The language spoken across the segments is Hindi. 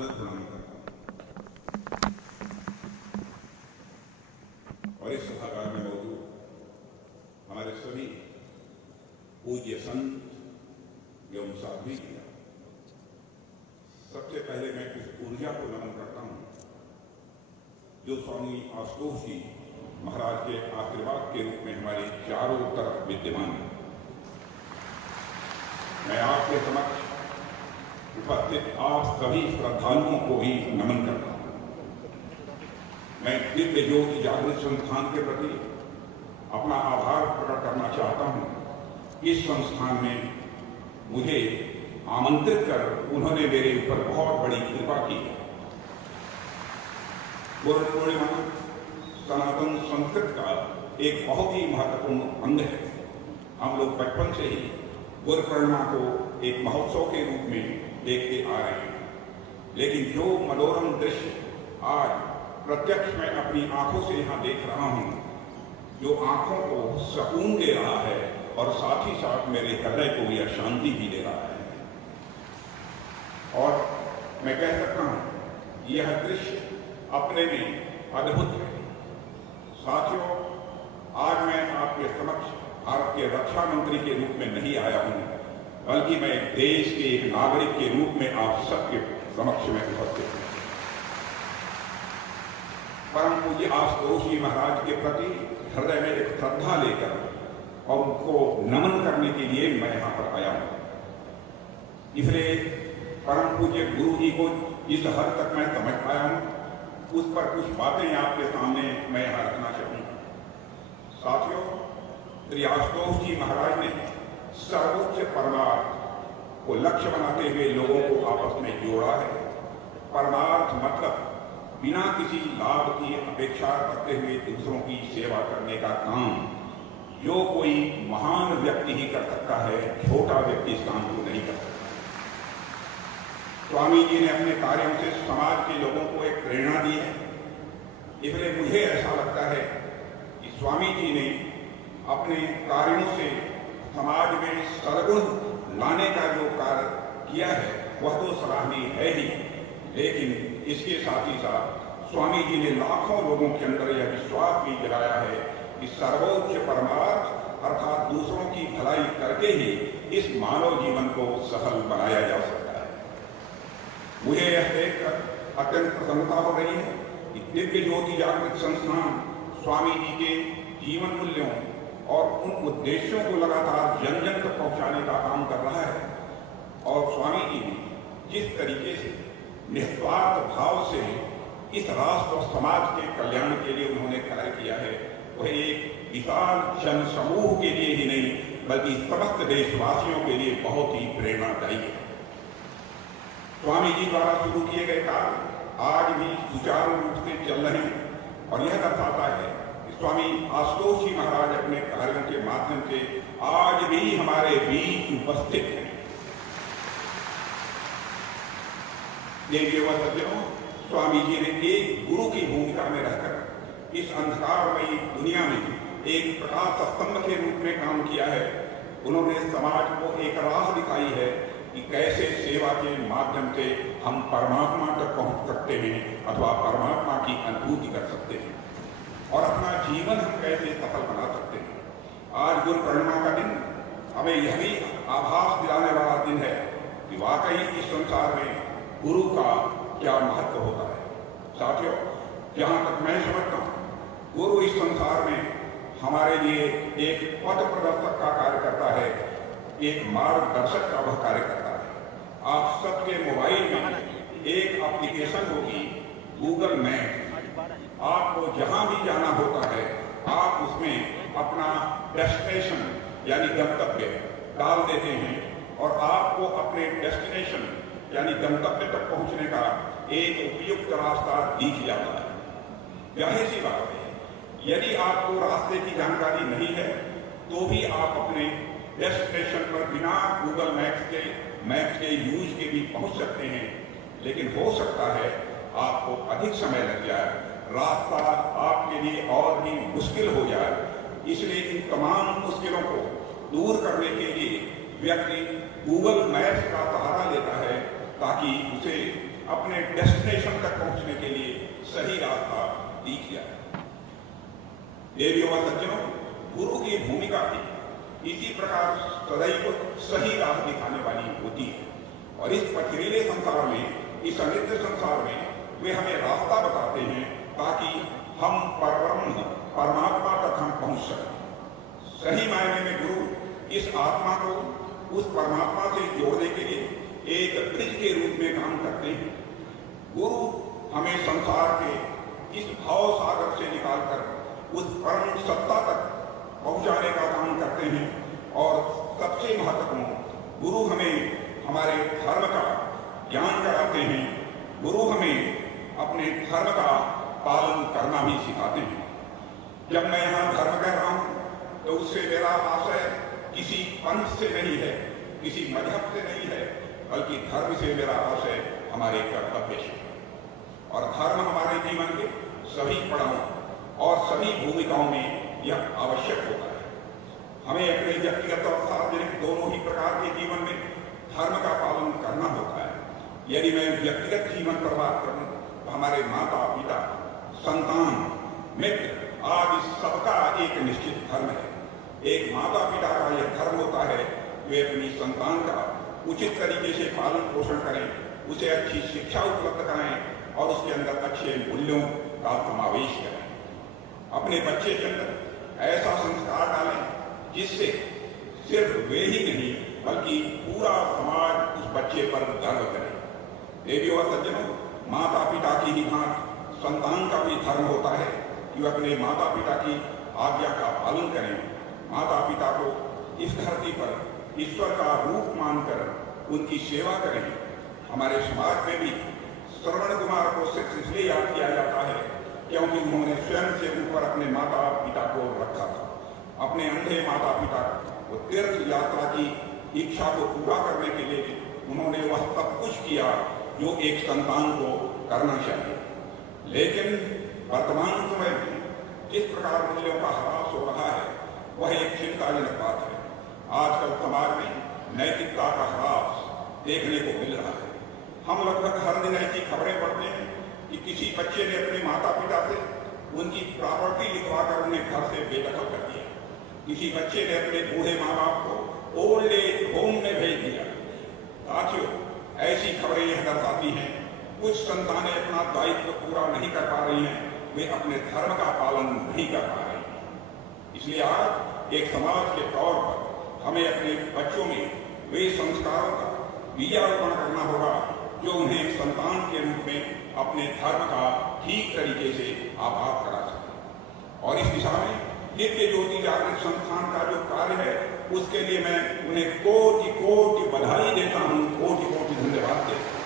स्वागत प्रणाम करता हूँ और इस सभागार में मौजूद हमारे सभी पूज्य संत एवं साध्वी, सबसे पहले मैं उस ऊर्जा को नमन करता हूँ जो स्वामी आशुतोष जी महाराज के आशीर्वाद के रूप में हमारे चारों तरफ विद्यमान है। मैं आपके समक्ष उपस्थित आप सभी श्रद्धालुओं को भी नमन करता हूँ। मैं दिव्य ज्योति जागृत संस्थान के प्रति अपना आभार प्रकट करना चाहता हूँ। इस संस्थान में मुझे आमंत्रित कर उन्होंने मेरे ऊपर बहुत बड़ी कृपा की है। गुरु पूर्णिमा सनातन संस्कृत का एक बहुत ही महत्वपूर्ण अंग है। हम लोग बचपन से ही गुरु पूर्णिमा को एक महोत्सव के रूप में देखते आ रहे हैं, लेकिन जो मनोरम दृश्य आज प्रत्यक्ष मैं अपनी आंखों से यहाँ देख रहा हूँ, जो आंखों को सुकून दे रहा है और साथ ही साथ मेरे हृदय को यह शांति भी दे रहा है। और मैं कह सकता हूँ यह दृश्य अपने में अद्भुत है। साथियों, आज मैं आपके समक्ष भारत के रक्षा मंत्री के रूप में नहीं आया हूँ, बल्कि मैं देश के एक नागरिक के रूप में आप सबके समक्ष में उपस्थित हूँ। परम पूज्य आशुतोष जी महाराज के प्रति हृदय में एक श्रद्धा लेकर और उनको नमन करने के लिए मैं यहाँ पर आया हूँ। इसलिए परम पूज्य गुरु जी को जिस हद तक मैं समझ पाया हूँ, उस पर कुछ बातें आपके सामने मैं यहाँ रखना चाहूँगा। साथियों, श्री आशुतोष जी महाराज ने सर्वोच्च परमार्थ को लक्ष्य बनाते हुए लोगों को आपस में जोड़ा है। परमार्थ मतलब बिना किसी लाभ की अपेक्षा करते हुए दूसरों की सेवा करने का काम जो कोई महान व्यक्ति ही कर सकता है, छोटा व्यक्ति इस काम को नहीं कर सकता। स्वामी जी ने अपने कार्यों से समाज के लोगों को एक प्रेरणा दी है। इसलिए मुझे ऐसा लगता है कि स्वामी जी ने अपने कार्यों से समाज में सद्गुण लाने का जो कार्य किया है वह तो सराहनीय है ही, लेकिन इसके साथ ही साथ स्वामी जी ने लाखों लोगों के अंदर यह विश्वास भी जगाया है कि सर्वोच्च परमार्थ अर्थात दूसरों की भलाई करके ही इस मानव जीवन को सफल बनाया जा सकता है। मुझे यह देखकर अत्यंत प्रसन्नता हो रही है कि दिव्य ज्योति जागृत संस्थान स्वामी जी के जीवन मूल्यों और उन उद्देश्यों को लगातार जन जन तक पहुंचाने का काम कर रहा है। और स्वामी जी ने जिस तरीके से निस्वार्थ भाव से इस राष्ट्र और समाज के कल्याण के लिए उन्होंने कार्य किया है, वह एक विशाल जन समूह के लिए ही नहीं बल्कि समस्त देशवासियों के लिए बहुत ही प्रेरणादायी है। स्वामी जी द्वारा शुरू किए गए कार्य आज भी सुचारू रूप से चल रहे हैं और यह दर्शाता है कि स्वामी आशुतोष जी महाराज अपने कार्यों के माध्यम से आज भी हमारे बीच उपस्थित हैं। देवियों व सज्जनों, स्वामी जी ने एक गुरु की भूमिका में रहकर इस अंधकारमयी दुनिया में एक प्रकाश स्तंभ के रूप में काम किया है। उन्होंने समाज को एक राह दिखाई है कि कैसे सेवा के माध्यम से हम परमात्मा तक पहुंच सकते हैं अथवा परमात्मा की अनुभूति कर सकते हैं और अपना जीवन हम कैसे सफल बना सकते हैं। आज गुरु पूर्णिमा का दिन हमें यह भी आभास दिलाने वाला दिन है कि वाकई इस संसार में गुरु का क्या महत्व होता है। साथियों, जहाँ तक मैं समझता हूँ, गुरु इस संसार में हमारे लिए एक पथ प्रदर्शक का कार्य करता है, एक मार्गदर्शक का वह कार्य करता है। आप सबके मोबाइल में एक एप्लीकेशन होगी गूगल मैप। आपको जहाँ भी जाना होता है आप उसमें अपना डेस्टिनेशन यानी गंतव्य डाल देते हैं और आपको अपने डेस्टिनेशन यानी गंतव्य तक पहुंचने का एक उपयुक्त रास्ता दिख जाता है। जाहिर सी बात है, यदि आपको रास्ते की जानकारी नहीं है तो भी आप अपने डेस्टिनेशन पर बिना गूगल मैप्स के यूज के भी पहुंच सकते हैं, लेकिन हो सकता है आपको अधिक समय लग जाए, रास्ता आपके लिए और भी मुश्किल हो जाए। इसलिए इन तमाम मुश्किलों को दूर करने के लिए व्यक्ति गूगल मैप्स का सहारा लेता है ताकि उसे अपने डेस्टिनेशन तक पहुंचने के लिए सही रास्ता दिख जाए। देवियों व सज्जनों, गुरु की भूमिका भी इसी प्रकार सदैव सही राह दिखाने वाली होती है और इस पथरीले संसार में, इस अनित्य संसार में वे हमें रास्ता बताते हैं ताकि हम परमात्मा तक हम पहुंच सकें। सही मायने में गुरु इस आत्मा को उस परमात्मा से जोड़ने के लिए एक ब्रिज के रूप में काम करते हैं। गुरु हमें संसार के इस भाव सागर से निकालकर उस परम सत्ता तक पहुंचाने का काम करते हैं और सबसे महत्वपूर्ण, गुरु हमें हमारे धर्म का ज्ञान कराते हैं। गुरु हमें अपने धर्म का पालन करना भी सिखाते हैं। जब मैं यहाँ धर्म कह रहा हूँ तो उससे मेरा आशय किसी पंथ से नहीं है, किसी मजहब से नहीं है, बल्कि धर्म से मेरा आशय हमारे कर्तव्य से। और धर्म हमारे जीवन के सभी पड़ावों और सभी भूमिकाओं में यह आवश्यक होता है। हमें अपने व्यक्तिगत और सार्वजनिक दोनों ही प्रकार के जीवन में धर्म का पालन करना होता है। यदि मैं व्यक्तिगत जीवन पर बात करूं तो हमारे माता पिता, संतान, मित्र आदि सबका एक निश्चित धर्म है। एक माता पिता का यह धर्म होता है वे अपनी संतान का उचित तरीके से पालन पोषण करें, उसे अच्छी शिक्षा उपलब्ध कराएं और उसके अंदर अच्छे मूल्यों का समावेश करें। अपने बच्चे के अंदर ऐसा संस्कार डालें जिससे सिर्फ वे ही नहीं बल्कि पूरा समाज उस बच्चे पर गर्व करे। देवियों और सज्जनों, माता पिता की ही भांति संतान का भी धर्म होता है कि वह अपने माता पिता की आज्ञा का पालन करें, माता पिता को इस धरती पर ईश्वर का रूप मानकर उनकी सेवा करें। हमारे समाज में भी श्रवण कुमार को सिर्फ इसलिए याद किया जाता है क्योंकि उन्होंने स्वयं से ऊपर अपने माता पिता को रखा था। अपने अंधे माता पिता को तीर्थ यात्रा की इच्छा को पूरा करने के लिए उन्होंने वह सब कुछ किया जो एक संतान को करना चाहिए। लेकिन वर्तमान समय में जिस प्रकार मूल्यों का ह्रास हो रहा है वह एक चिंताजनक बात है। आजकल समाज में नैतिकता का ह्रास देखने को मिल रहा है। हम लगभग हर दिन ऐसी खबरें पढ़ते हैं कि किसी बच्चे ने अपने माता पिता से उनकी प्रॉपर्टी लिखवाकर उन्हें घर से बेदखल कर दिया। किसी बच्चे ने अपने बूढ़े माँ बाप को ओल्ड एज होम में भेज दिया। साथियों, ऐसी खबरें यह दर्शाती हैं कुछ संतानें अपना दायित्व पूरा नहीं कर पा रही हैं, वे अपने धर्म का पालन नहीं कर पा रही हैं। इसलिए आज एक समाज के तौर पर हमें अपने बच्चों में वे संस्कारों का बीजारोपण करना होगा जो उन्हें संतान के रूप में अपने धर्म का ठीक तरीके से आभास करा सके। और इस दिशा में नित्य ज्योति जागरण संस्थान का जो कार्य है उसके लिए मैं उन्हें कोटि कोटि बधाई देता हूँ, कोटि कोटि धन्यवाद देता हूँ।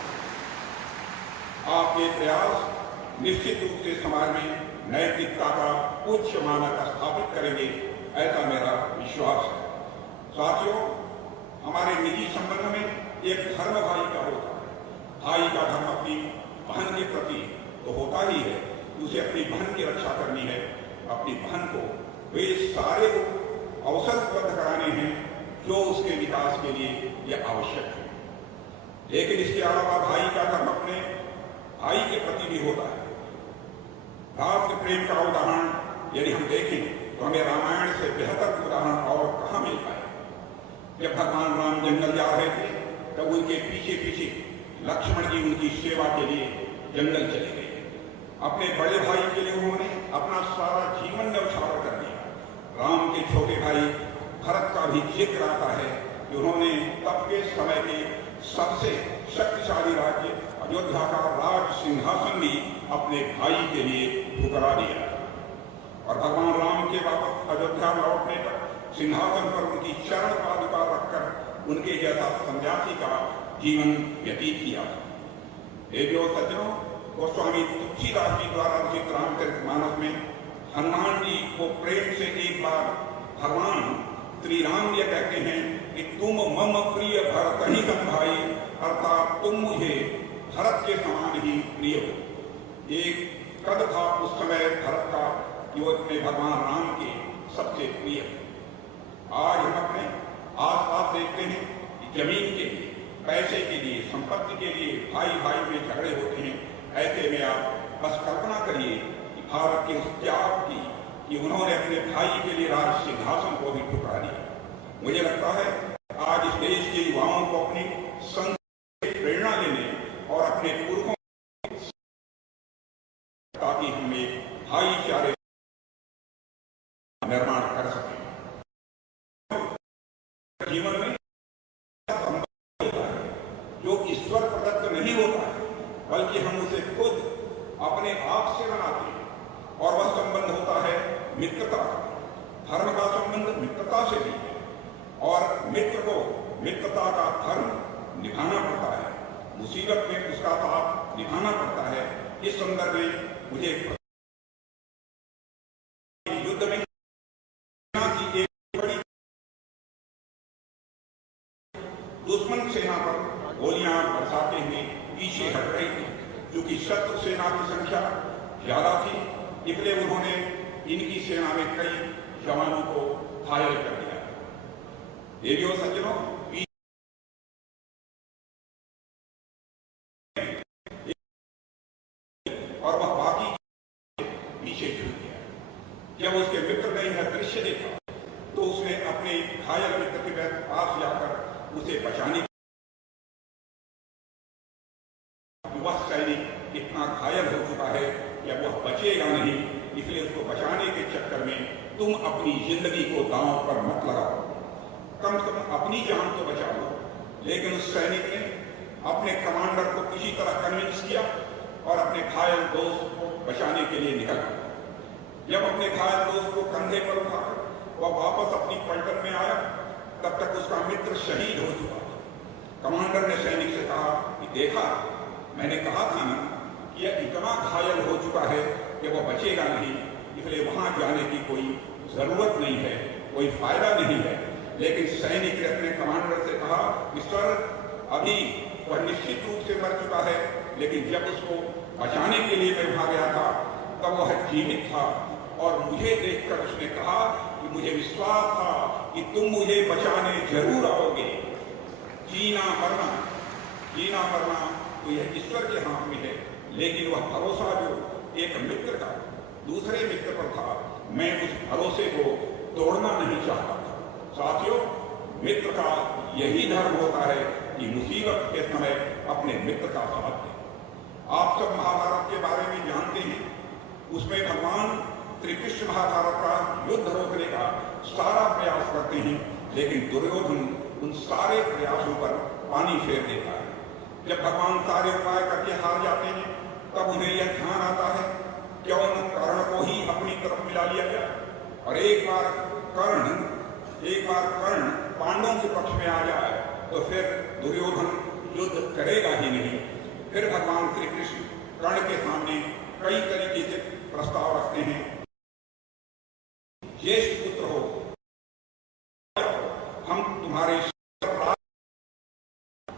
आपके प्रयास निश्चित रूप से समाज में नैतिकता का उच्च मानक स्थापित करेंगे, ऐसा मेरा विश्वास है। साथियों, हमारे निजी संबंध में एक धर्म भाई का होता है। भाई का धर्म अपनी बहन के प्रति तो होता ही है, उसे अपनी बहन की रक्षा करनी है। अपनी बहन को वे सारे अवसर उपलब्ध कराने हैं जो उसके विकास के लिए यह आवश्यक है। लेकिन इसके अलावा भाई का धर्म अपने भाई के प्रति भी होता है। राष्ट्र प्रेम का उदाहरण यदि हम देखें तो हमें रामायण से बेहतर उदाहरण और कहाँ मिल पाए। जब भगवान राम जंगल जा रहे थे तब उनके पीछे पीछे लक्ष्मण जी उनकी सेवा के लिए जंगल चले गए। अपने बड़े भाई के लिए उन्होंने अपना सारा जीवन न्यौछावर कर दिया। राम के छोटे भाई भरत का भी जिक्र आता है कि उन्होंने तब के समय के सबसे शक्तिशाली राज्य अयोध्या का राज सिंहासन भी अपने भाई के लिए ठुकरा दिया। और भगवान राम के वापस अयोध्या लौटने पर सिंहासन पर उनकी चरण पादुका रखकर उनके जैसा सन्यासी का जीवन व्यतीत किया। देवियों सज्जनों, गोस्वामी तुलसीदास जी द्वारा रचित रामचरितमानस में हनुमान जी को प्रेम से एक बार भगवान श्री राम यह कहते हैं कि तुम मम प्रिय भरत ही तुम भाई, अर्थात तुम मुझे भरत के समान ही प्रिय हो। एक कद था उस समय भरत का कि वो अपने भगवान राम के सबसे प्रिय। आज हम अपने आस पास देखते हैं कि जमीन के लिए पैसे के लिए, संपत्ति के लिए भाई भाई में झगड़े होते हैं। ऐसे में आप बस कल्पना करिए कि भारत के उस त्याग की कि उन्होंने अपने भाई के लिए राज सिंहासन को भी ठुकरा दिया। मुझे लगता है आज इस देश के युवाओं को अपनी संघ से प्रेरणा लेने और अपने पुरखों ताकि हम एक भाईचारे निर्माण कर सकें। जीवन में जो ईश्वर प्रदत्त नहीं होता है, बल्कि हम उसे खुद अपने आप से बनाते हैं, और वह संबंध होता है मित्रता का। धर्म का संबंध मित्रता से भी है, और मित्र को मित्रता का धर्म निभाना पड़ता है, मुसीबत में उसका साथ निभाना पड़ता है। इस संदर्भ में मुझे युद्ध में की एक बड़ी दुश्मन सेना पर गोलियां बरसाते हुए पीछे हट रही थी, क्योंकि शत्रु सेना की संख्या ज्यादा थी, इसलिए उन्होंने इनकी सेना में कई जवानों को घायल कर दिया। देवियों सज्जनों, और वह बाकी पीछे छूट गया। जब उसके मित्र ने यह दृश्य देखा तो उसने अपने घायल मित्र के पास जाकर उसे बचाने, वह सैनिक इतना घायल हो चुका है कि अब वह बचेगा नहीं, इसलिए उसको बचाने के चक्कर में तुम अपनी जिंदगी को दांव पर मत लगाओ, कम से कम अपनी जान तो बचा लो। लेकिन उस सैनिक ने अपने कमांडर को किसी तरह कन्विंस किया और अपने घायल दोस्त को बचाने के लिए निकल गया। जब अपने घायल दोस्त को कंधे पर उठाकर वह वापस अपनी पलटन में आया, तब तक उसका मित्र शहीद हो चुका था। कमांडर ने सैनिक से कहा कि देखा, मैंने कहा था ना कि यह इतना घायल हो चुका है कि वह बचेगा नहीं, इसलिए वहां जाने की कोई जरूरत नहीं है, कोई फायदा नहीं है। लेकिन सैनिक ने अपने कमांडर से कहा कि सर, अभी वह निश्चित रूप से मर चुका है, लेकिन जब उसको बचाने के लिए मैं वहां गया था तब वह जीवित था, और मुझे देखकर उसने कहा कि मुझे विश्वास था कि तुम मुझे बचाने जरूर आओगे। जीना मरना तो यह ईश्वर के हाथ में है, लेकिन वह भरोसा जो एक मित्र का दूसरे मित्र पर था, मैं उस भरोसे को तोड़ना नहीं चाहता था। साथियों, मित्र का यही धर्म होता है कि मुसीबत के समय अपने मित्र का साथ दें। आप सब महाभारत के बारे में जानते हैं, उसमें भगवान श्री कृष्ण महाभारत का युद्ध रोकने का सारा प्रयास करते हैं, लेकिन दुर्योधन उन सारे प्रयासों पर पानी फेर देता है। जब भगवान सारे उपाय करके हार जाते हैं, तब उन्हें यह ध्यान आता है क्यों न कर्ण को ही अपनी तरफ मिला लिया गया, और एक बार कर्ण पांडवों के पक्ष में आ जाए तो फिर दुर्योधन युद्ध करेगा ही नहीं। फिर भगवान श्री कृष्ण कर्ण के सामने कई तरीके से प्रस्ताव रखते हैं। ज्येष्ठ पुत्र हो, हम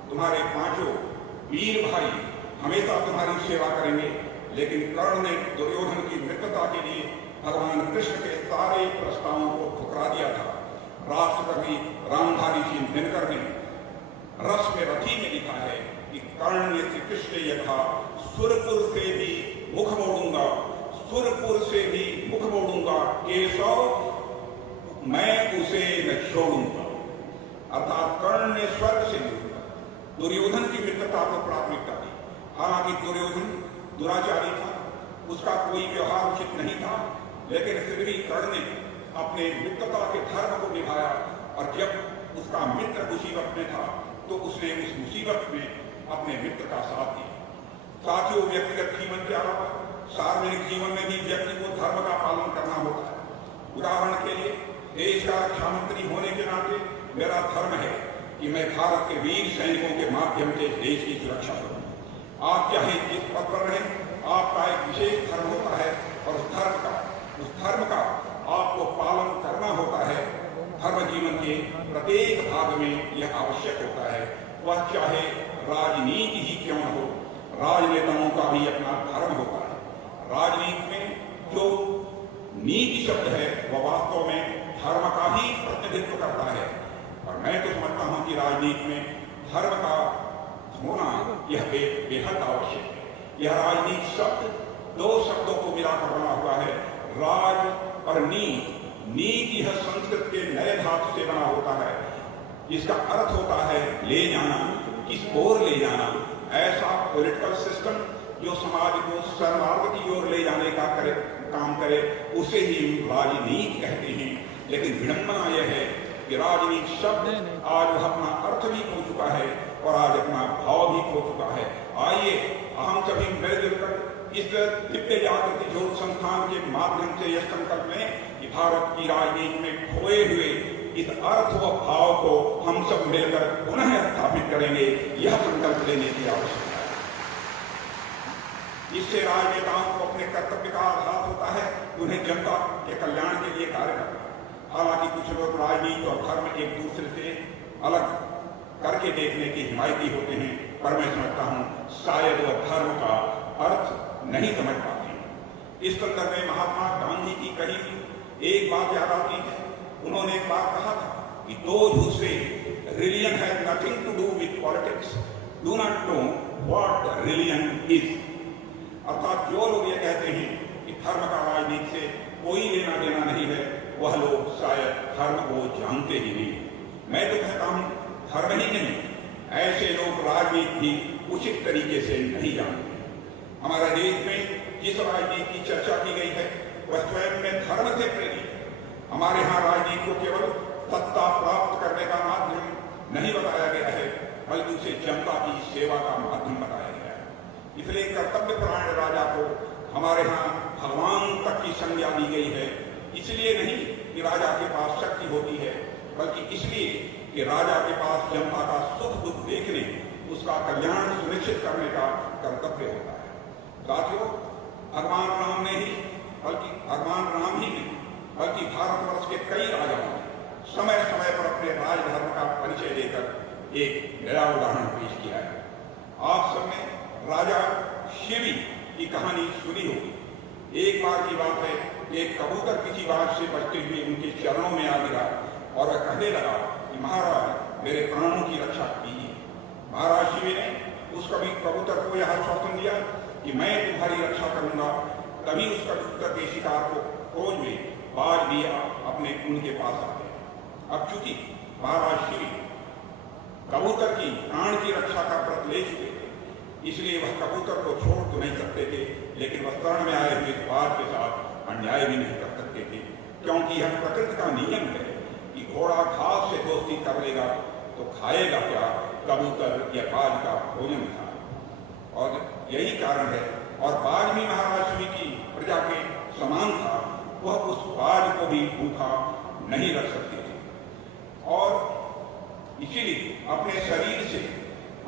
तुम्हारे पांचों वीर भाई हमेशा तुम्हारी सेवा करेंगे। लेकिन कर्ण ने दुर्योधन की मित्रता के लिए भगवान कृष्ण के सारे प्रस्तावों को ठुकरा दिया था। राष्ट्रकवि रामधारी सिंह दिनकर ने रस में रथी में लिखा है कि कर्ण ने श्री कृष्ण यथा सुरपुर से भी मुख मोड़ूंगा, सुरपुर से भी मुख मोड़ूंगा, केशव मैं उसे न छोड़ूंगा। अर्थात कर्ण ने स्वर्ग से दुर्योधन की मित्रता को प्राथमिकता दी। हालांकि दुर्योधन दुराचारी था, उसका कोई व्यवहार उचित नहीं था, लेकिन फिर भी कर्ण ने अपने मित्रता के धर्म को निभाया, और जब उसका मित्र मुसीबत में था तो उसने उस मुसीबत में अपने मित्र का साथ दिया। साथियों, व्यक्तिगत जीवन के अलावा सार्वजनिक जीवन में भी व्यक्ति को धर्म का पालन करना होता है। उदाहरण के लिए, देश का रक्षा मंत्री होने के नाते मेरा धर्म है कि मैं भारत के वीर सैनिकों के माध्यम से देश की सुरक्षा करूं। आप चाहे जिस पद पर रहें, आपका एक विशेष धर्म होता है, और उस धर्म का आपको पालन करना होता है। धर्म जीवन के प्रत्येक भाग में यह आवश्यक होता है, वह चाहे राजनीति ही क्यों न हो। राजनेताओं का भी अपना धर्म होता है। राजनीति में जो नीति शब्द है वह वास्तव में धर्म का ही प्रतिनिधित्व करता है, और मैं तो समझता हूं कि राजनीति में धर्म का होना यह बेहद आवश्यक है। यह राजनीति शब्द दो शब्दों को मिलाकर बना हुआ है, राज और नीति। नीति यह संस्कृत के नए धातु से बना होता है, जिसका अर्थ होता है ले जाना, किस ओर ले जाना। ऐसा पॉलिटिकल सिस्टम जो समाज को सर्वार्थ की ओर ले जाने का काम करे, उसे ही राजनीति कहते हैं। लेकिन विडंबना यह है कि राजनीति शब्द आज वह अपना अर्थ भी खो चुका है और आज अपना भाव भी खो चुका है। आइए हम सभी मिलजुल कर इस दिव्य जागृति ज्योति संस्थान के माध्यम से यह संकल्प लें कि भारत की राजनीति में खोए हुए इस अर्थ व भाव को हम सब मिलकर पुनः स्थापित करेंगे। यह संकल्प लेने की आवश्यकता है। इससे राजनेताओं को अपने कर्तव्य का आभास होता है, उन्हें जनता के कल्याण के लिए कार्य करना है। हालांकि कुछ लोग राजनीति और धर्म एक दूसरे से अलग करके देखने की हिमायती होते हैं, पर मैं समझता हूं शायद वह धर्म का अर्थ नहीं समझ पाते हैं। इस संदर्भ में महात्मा गांधी की कही एक बात याद आती है। उन्होंने एक बात कहा था कि those who say religion has nothing to do with politics do not know what religion is। अर्थात जो लोग ये कहते हैं कि धर्म का राजनीति से कोई लेना देना नहीं है, वह लोग शायद धर्म को जानते ही नहीं। मैं तो कहता हूं धर्म ही नहीं, ऐसे लोग राजनीति भी उचित तरीके से नहीं जानते। हमारे देश में जिस राजनीति की चर्चा की गई है वह स्वयं में धर्म से प्रेरित है। हमारे यहाँ राजनीति को केवल सत्ता प्राप्त करने का माध्यम नहीं बताया गया है, बल्कि उसे जनता की सेवा का माध्यम बताया गया है। इसलिए कर्तव्य परायण राजा को हमारे यहाँ भगवान तक की संज्ञा दी गई है। इसलिए नहीं कि राजा के पास शक्ति होती है, बल्कि इसलिए कि राजा के पास जनता का सुख दुख देखने, उसका कल्याण सुनिश्चित करने का कर्तव्य होता है। साथियों, भगवान राम ने ही बल्कि भारतवर्ष के कई राजाओं ने समय समय पर अपने राजधर्म का परिचय देकर एक नया उदाहरण पेश किया है। आप सबने राजा शिवी की कहानी सुनी होगी। एक बार की बात है कि एक कबूतर किसी बात से बचते हुए उनके चरणों में आ गिरा और वह कहने लगा कि महाराज मेरे प्राणों की रक्षा कीजिए। महाराज शिवी ने उस कबूतर को यह आश्वासन दिया कि मैं तुम्हारी रक्षा करूंगा। तभी उस कबूतर के शिकार को खोज में बाज भी अपने उनके पास आ गए। अब चूंकि महाराज शिवी कबूतर की प्राण की रक्षा का व्रत ले चुके थे, इसलिए वह कबूतर को छोड़ तो नहीं सकते थे, लेकिन वह शरण में आए हुए बाज के साथ अन्याय भी नहीं कर सकते थे, क्योंकि यह प्रकृति का नियम है कि घोड़ा घास से दोस्ती कर लेगा तो खाएगा क्या, कबूतर या बाज का भोजन था। और यही कारण है, और बाज भी महाराज शिवी की प्रजा के समान था, वह उस बाज को भी भूखा नहीं रख सकते थे। और इसीलिए अपने शरीर से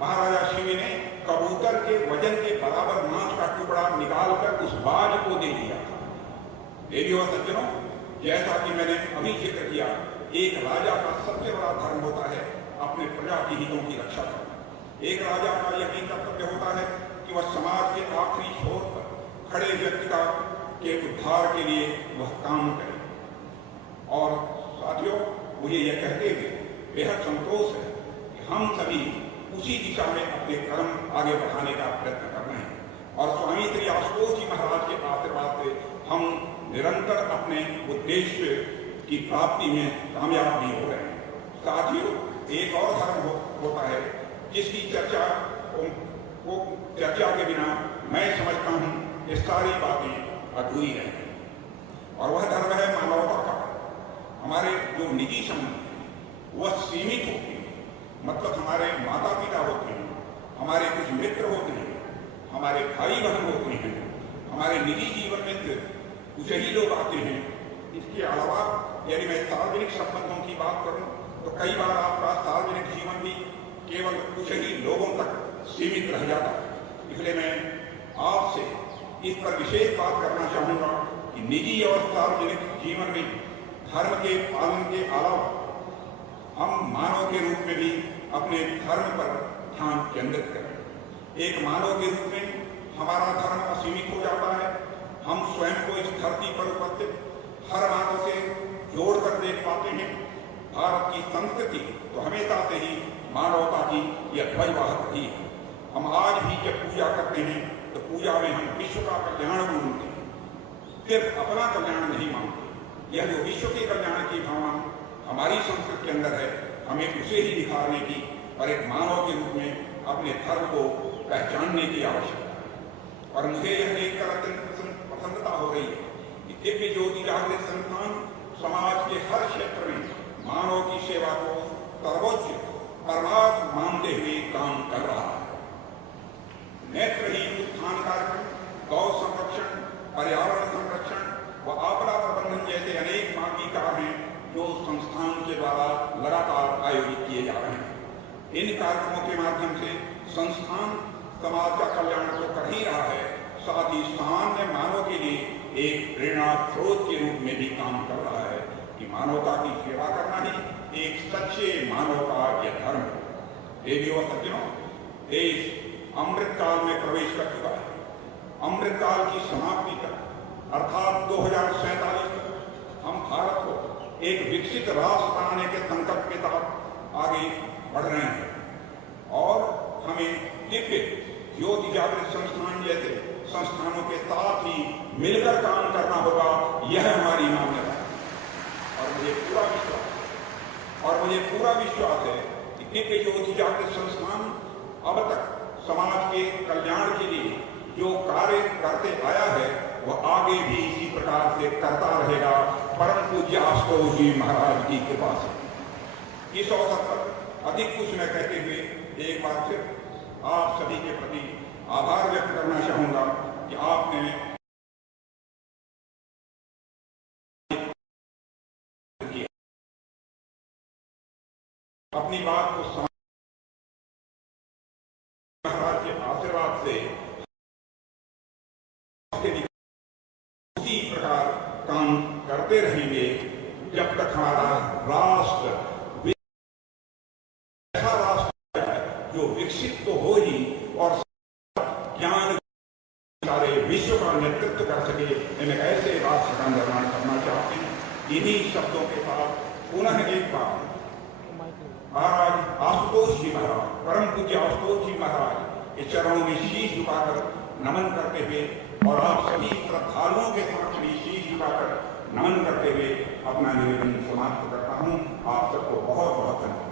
महाराजा शिवी ने कबूतर के वजन के बराबर मांस का टुकड़ा निकालकर उस बाज को दे दिया था। देवी और सज्जनों, जैसा कि मैंने अभी जिक्र किया, एक राजा का सबसे बड़ा धर्म होता है अपने प्रजा के हितों की रक्षा करना। एक राजा का यह भी कर्तव्य होता है कि वह समाज के आखिरी छोर पर खड़े व्यक्ति के उद्धार के लिए वह काम करे। और साथियों, मुझे यह कहते हुए बेहद संतोष है कि हम सभी उसी दिशा में अपने कर्म आगे बढ़ाने का प्रयत्न कर रहे हैं और स्वामी श्री आशुतोष जी महाराज के आशीर्वाद से हम निरंतर अपने उद्देश्य की प्राप्ति में कामयाब भी हो रहे हैं। साथियों, एक और धर्म होता है जिसकी चर्चा के बिना मैं समझता हूं ये सारी बातें अधूरी रहेंगी, और वह धर्म है मानवता का। हमारे जो निजी संबंध है वह सीमित होते हैं, मतलब हमारे माता पिता होते हैं, हमारे कुछ मित्र होते हैं, हमारे भाई बहन होते हैं, हमारे निजी जीवन में सिर्फ कुछ ही लोग आते हैं। इसके अलावा यदि मैं सार्वजनिक संबंधों की बात करूं तो कई बार आपका सार्वजनिक जीवन भी केवल कुछ ही लोगों तक सीमित रह जाता है। इसलिए मैं आपसे इस पर विशेष बात करना चाहूंगा कि निजी और सार्वजनिक जीवन में धर्म के पालन के अलावा हम मानव के रूप में भी अपने धर्म पर ध्यान केंद्रित करें। एक मानव के रूप में हमारा धर्म असीमित हो जाता है। हम स्वयं को इस धरती पर उपस्थित हर मानव से जोड़ कर देख पाते हैं। भारत की संस्कृति तो हमेशा से ही मानवता की यह ध्वजवाहक रही है। हम आज भी जब पूजा करते हैं तो पूजा में हम विश्व का कल्याण मांगते हैं, सिर्फ अपना कल्याण नहीं मांगते। यह जो विश्व के कल्याण की भावना हमारी संस्कृति के अंदर है, हमें उसे ही दिखाने की और एक मानव के रूप में अपने धर्म को पहचानने की आवश्यकता है। और मुझे यह देखकर अत्यंत प्रसन्नता हो रही है कि दिव्य ज्योति जागृत संस्थान समाज के हर क्षेत्र में मानव की सेवा को सर्वोच्च परमार्थ मानते हुए काम कर रहा है। नेत्रहीन उत्थान कार्यक्रम, गौ संरक्षण, पर्यावरण संरक्षण व आपदा प्रबंधन जैसे अनेक मार्गी कार्य हैं जो संस्थान के द्वारा लगातार आयोजित किए जा रहे हैं। इन कार्यक्रमों के माध्यम से संस्थान समाज का कल्याण तो कर ही रहा है, साथ ही सामान्य मानव के लिए एक प्रेरणा स्रोत के रूप में भी काम कर रहा है कि मानवता की सेवा करना ही एक सच्चे मानव का यह धर्म है। देवियों और सज्जनों, देश अमृतकाल में प्रवेश कर चुका है। अमृतकाल की समाप्ति तक अर्थात 2047 तक हम भारत को एक विकसित राष्ट्र बनाने के संकल्प के तहत आगे बढ़ रहे हैं और हमें दिव्य ज्योति जागृत संस्थान जैसे संस्थानों के साथ ही मिलकर काम करना होगा। यह हमारी मान्यता है और मुझे पूरा विश्वास है कि दिव्य ज्योति जागृत संस्थान अब तक समाज के कल्याण के लिए जो कार्य करते आया है वह आगे भी इसी प्रकार से करता रहेगा, परम पूज्य आशुतोष जी महाराज की कृपा से। इस अवसर पर अधिक कुछ न कहते हुए एक बार फिर आप सभी के प्रति आभार व्यक्त करना चाहूंगा कि आपने अपनी बात को महाराज के आशीर्वाद से उसी प्रकार काम करते रहेंगे जब तक हमारा राष्ट्र ऐसा राष्ट्र है जो विकसित तो हो ही और ज्ञान सारे विश्व का नेतृत्व कर सके। इन ऐसे राष्ट्र का निर्माण करना चाहते हैं। इन्हीं शब्दों के साथ पुनः एक बार महाराज आशुतोष जी महाराज, परम पूज्य आशुतोष जी महाराज के चरणों में शीश झुकाकर नमन करते हुए और आप सभी श्रद्धालुओं के समक्ष भी शीश झुकाकर नमन करते हुए अपना निवेदन समाप्त करता हूँ। आप सबको बहुत बहुत धन्यवाद।